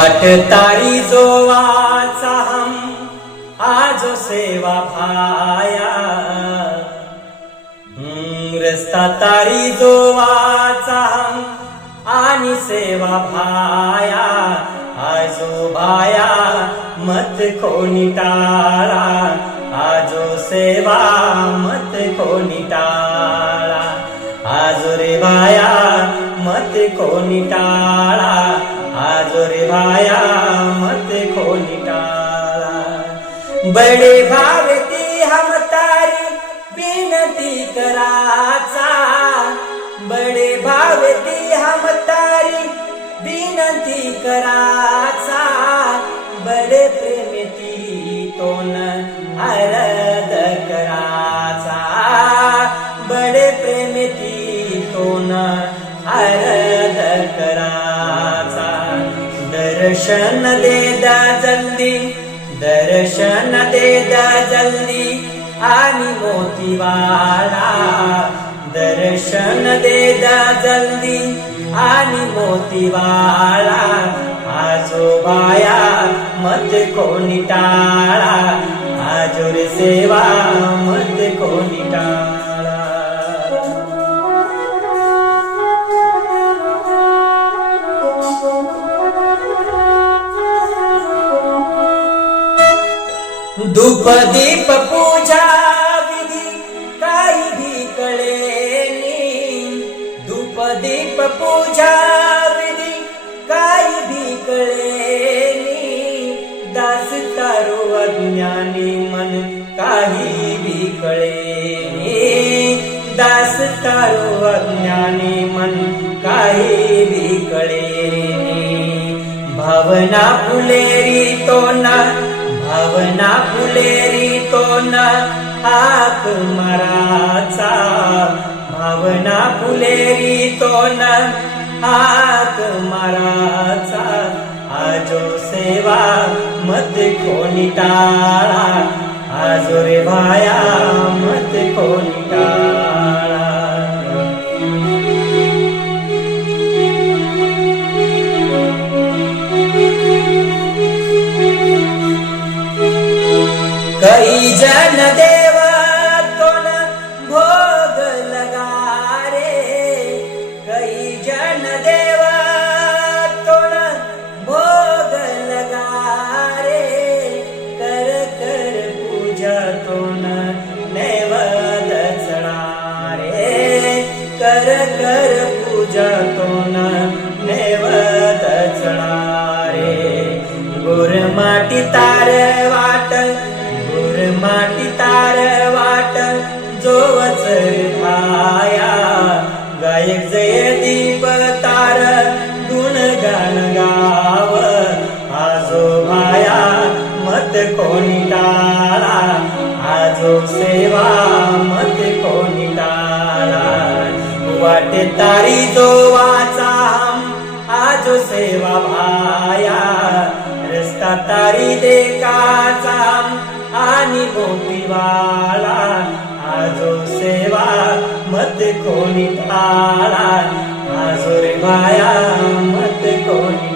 वाट तारी जोवाचा हम आजो सेवा भाया रस्ता तारी जोवाचा हम आणि सेवा भाया आजो भाया मत कोणी टाळा आजो सेवा मत कोणी टाळा आजो रे भाया मत कोणी टाळा आजो रे भाया मत कोणी टाळा बडे भावती हम तारी विनती कराचा बडे भावती हम तारी विनती कराचा बडे प्रेमती तोन आरद कराचा बडे प्रेमती तोन आरद कराचा दर्शन दे दा जल्दी दर्शन दे दा जल्दी आणि मोतीवाला दर्शन दे दा जल्दी आणि मोतीवाला आजो बाया मत कोणी टाळा आजो रे सेवा मत कोणी टाळा धूप दीप पूजा विधी काही भी कळेनी धूप दीप पूजा विधी काही भी कळेनी दास तारो अज्ञानी मन काही भी कळेनी दास तारो अज्ञानी मन काही भी कळेनी भावना फुलेरी तो ना भावना फुलेरी तो न हाक माराचा भावना फुलेरी तो न हाक माराचा आजो सेवा मत कोणी टाळा आजो रे भाया मत कोणी टाळा कई जन देव तोन भोग लगा रे कई जन देव तोन भोग लगा रे कर कर पूजा तोन नैवद चढ़ा रे कर कर पूजा तोन नैवद चढ़ा रे गुर माटी तार वाट माटी तार वाट जोवच भाया गायक जय दीप तार गुण गान गाव आजो भाया मत कोणी टाळा आजो सेवा मत कोणी टाळा वाटे तारी जोवाचा आजो सेवा भाया रस्ता तारी देकाचा आणि मोतीवाला आजो सेवा मत कोणी टाळा आजो रे भाया मत कोणी